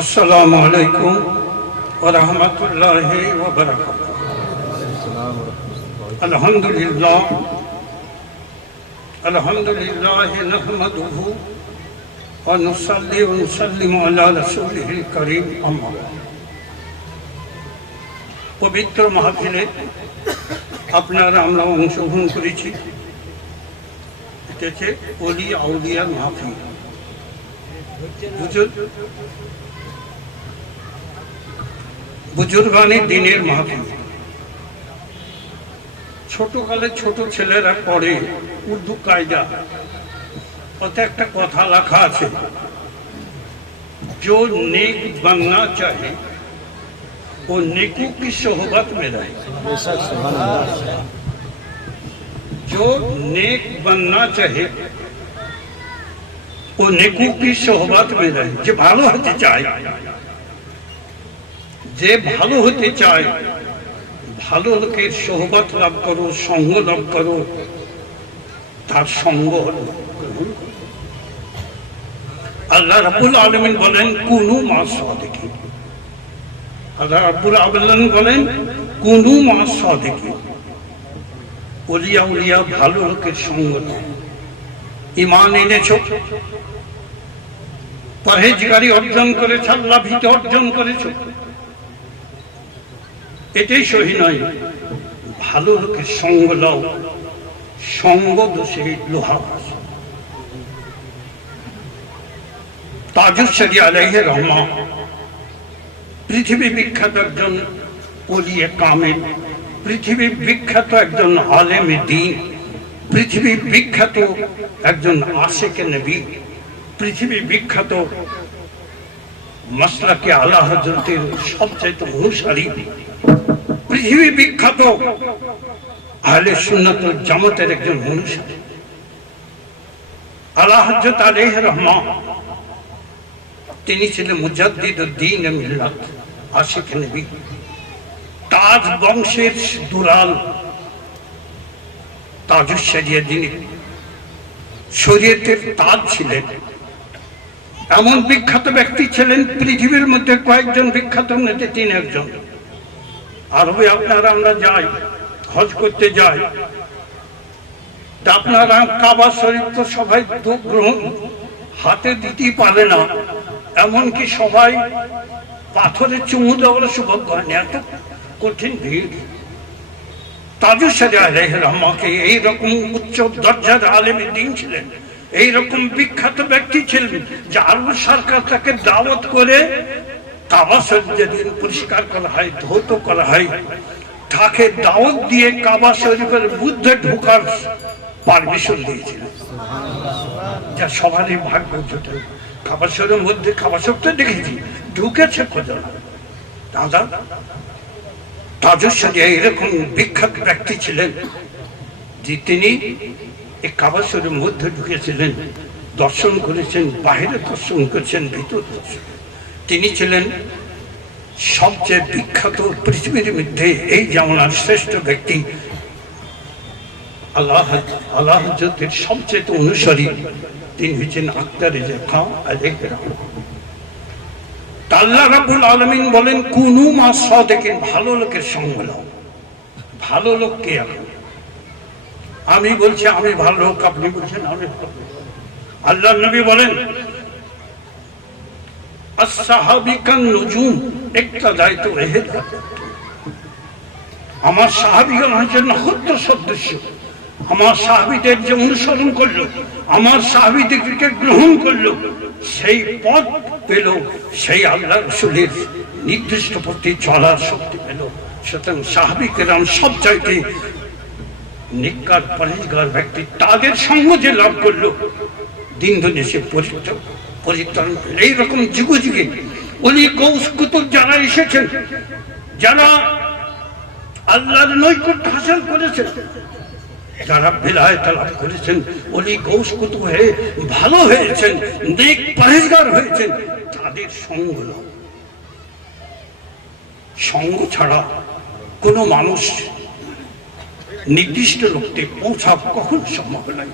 अस्सलामु अलैकुम व रहमतुल्लाहि व बरकातुहू। अल्हम्दुलिल्लाह नहमदुहू व नुसल्ली व नुसल्लिमु अला रसूलिहिल करीम। अम्मा बाद। पवित्र महफिले আপনারা আমরা অংশগ্রহণ করেছি। এটা হচ্ছে ওলি আউলিয়ার মাহফিল। বুজুর্গানে দিনের মাহফিল। ছোটকালে ছোট ছেলেরা পড়ে উর্দু কায়দা, ওতে একটা কথা লেখা আছে, जो नेक बनना चाहे वो नेकू की सोहबत में रहे। जो नेक बनना चाहे वो नेकू की सोहबत में रहे। जो भालो होते चाहे, যে ভালো হতে চায় ভালো লোকের সোহবত লাভ করো, সঙ্গ লাভ করো, তার সঙ্গ হলো। আল্লাহ রাব্বুল আলামিন বলেন কুনু মা সাদিকিন। আল্লাহ রাব্বুল আলামিন বলেন কুনু মা সাদিকিন। ওলিয়া উলিয়া ভালো লোকের সঙ্গ নাও। ঈমান এনেছো, পরহেজগারি অর্জন করেছো, আল্লাহ ভীতি অর্জন করেছো, এটাই সহি নয়। ভালো লোকের সঙ্গ লাও, সঙ্গ দোষে লোহা। তাজুস শরিয়া আলাইহি রহমা পৃথিবী বিখ্যাত একজন ওলিয়ে কামেল, পৃথিবী বিখ্যাত একজন আলেমে দ্বীন, পৃথিবী বিখ্যাত একজন আশিকে নবী, পৃথিবী বিখ্যাত মাসলাকে আলা হযরতের সবচেয়ে অনুসারী, পৃথিবী বিখ্যাত আহলে সুন্নাত ওয়াল জামাতের একজন অনুসারী আলা হযরত আলাইহি রহমা। তিনি ছিলেন মুজাদ্দিদুদ্দীন মিল্লাত, আশিকে নবী, তাজ বংশের দুলাল, তাজুস শরিয়া, যিনি শরীয়তের তাজ ছিলেন। এমন বিখ্যাত ব্যক্তি ছিলেন, পৃথিবীর মধ্যে কয়েকজন বিখ্যাত মধ্যে তিনি একজন। আরবে আপনারা আমরা যাই, হজ করতে যাই, তা আপনারা কাবা শরীফ তো সবাই গ্রহণ হাতে দিতেই পারে না, এমনকি সবাই পাথরে চুমু দেওয়ার সৌভাগ্য হয়নি, এত কঠিন ভিড়। তাজুস শরিয়া আলাইহি রহমাকে এইরকম উচ্চ দরজার আলেমে দ্বীন ছিলেন, এইরকম বিখ্যাত ব্যক্তি ছিলেন যে আরব সরকার তাকে দাওয়াত করে কাবা শরীফ যেদিন পরিষ্কার করা হয়, ধৌত করা হয়, তাকে দাওয়াত দিয়ে কাবা শরীফের মধ্যে ঢোকার পারমিশন দিয়েছিলেন, যা সবারই ভাগ্য জোটে। কাবা শরীফের মধ্যে, কাবা শরীফ তো দেখেছি, ঢুকেছে কজন দাদা। তাজুস শরিয়া এরকম বিখ্যাত ব্যক্তি ছিলেন যে তিনি এই কাবা শরীফের মধ্যে ঢুকেছিলেন, দর্শন করেছেন, বাহিরে দর্শন করেছেন, ভিতর দর্শন। তিনি ছিলেন সবচেয়ে বিখ্যাত পৃথিবীর মধ্যে এই জামানার শ্রেষ্ঠ ব্যক্তি, আল্লাহ হযরতের সবচেয়ে অনুসারী। তিনি হচ্ছেন আখতার রেজা খান আলাইহি রহমা। আল্লাহ রাব্বুল আলামিন বলেন কুনু মা সাদিকিন, ভালো লোকের সঙ্গ নাও। ভালো লোক কে? আমি বলছি আমি ভালো লোক, আপনি বলছেন আমি ভালো লোক। আল্লাহর নবী বলেন আসসাহাবিকান নুজুম ইক্তাদাইতু ইহদা। আমার সাহাবীগণ হচ্ছেন নক্ষত্র সদৃশ। আমার সাহাবীদের যে অনুসরণ করলো, আমার সাহাবীদেরকে গ্রহণ করলো, সেই পথ পেল, সেই আল্লাহ রাসূলের নির্দিষ্ট পথে চলার শক্তি পেল। সুতরাং সাহাবী কেরাম সবচাইতে নিকার পরিষ্কার ব্যক্তি, তাদের সঙ্গ যে লাভ করলো দিন দুনিয়া সে পরিত্রাণ পেল। এইরকম যুগে যুগে ওলি গৌস কুতুব যারা এসেছেন, যারা আল্লাহর নৈকট্য হাসিল করেছেন, যারা বিলায়েত লাভ করেছেন, ওলি গৌস কুতুব হয়ে ভালো হয়েছেন, নেক পরহেজগার হয়েছেন, তাদের সঙ্গ লাভ। সঙ্গ ছাড়া কোনো মানুষ নির্দিষ্ট লক্ষ্যে পৌঁছা কখনো সম্ভব নয়।